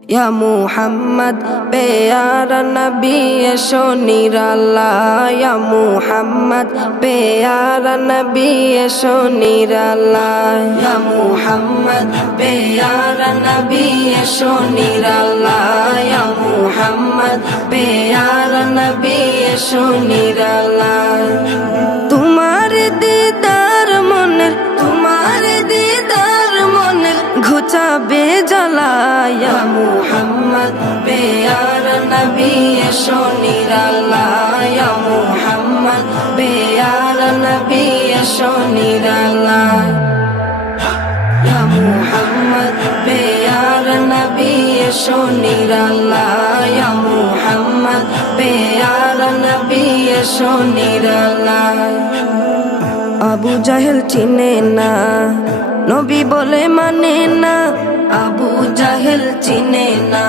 या मुहम्मद प्यारा नबी एशो निराला या मुहम्मद प्यारा नबी एशो निराला या मुहम्मद प्यारा नबी एशो निराला या मुहम्मद प्यारा नबी एशो निराला तुम्हारे दीदार मने घुचाबे জ্বালা या मुहम्मद प्यारा नबी एशो निराला या मुहम्मद प्यारा नबी एशो निराला या मुहम्मद प्यारा नबी एशो निराला या मुहम्मद प्यारा नबी एशो निराला আবু জাহেল চিনে না নবী বলে মানে না আবু জাহেল চিনে না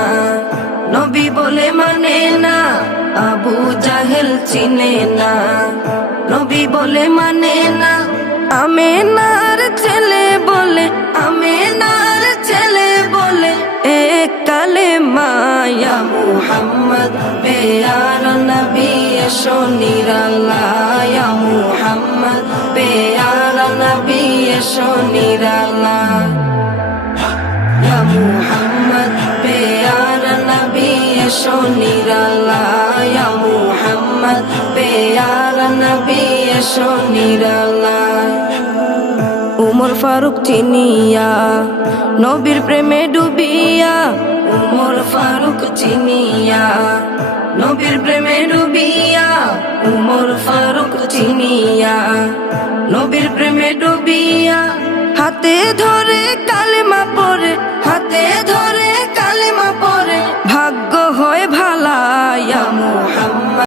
নবী বলে মানে না আবু জাহেল চিনে না নবী বলে মানে না আমেনার ছেলে বলে এক কালেমা ইয়া মুহাম্মদ প্যারা নবী এশো নিরালা ইয়া মুহাম্মদ প্যারা নবী এশো নিরালা ইয়া মুহাম্মদ প্যারা নবী এশো নিরালা ইয়া মুহাম্মদ প্যারা নবী এশো নিরালা উমর ফারুক চিনিয়া নবীর প্রেমে ডুবিয়া উমর ফারুক চিনিয়া নবীর প্রেমে ডুবিয়া উমর ফারুক চিনিয়া নবীর প্রেমে ডুবিয়া হাতে ধরে কালেমা পড়ে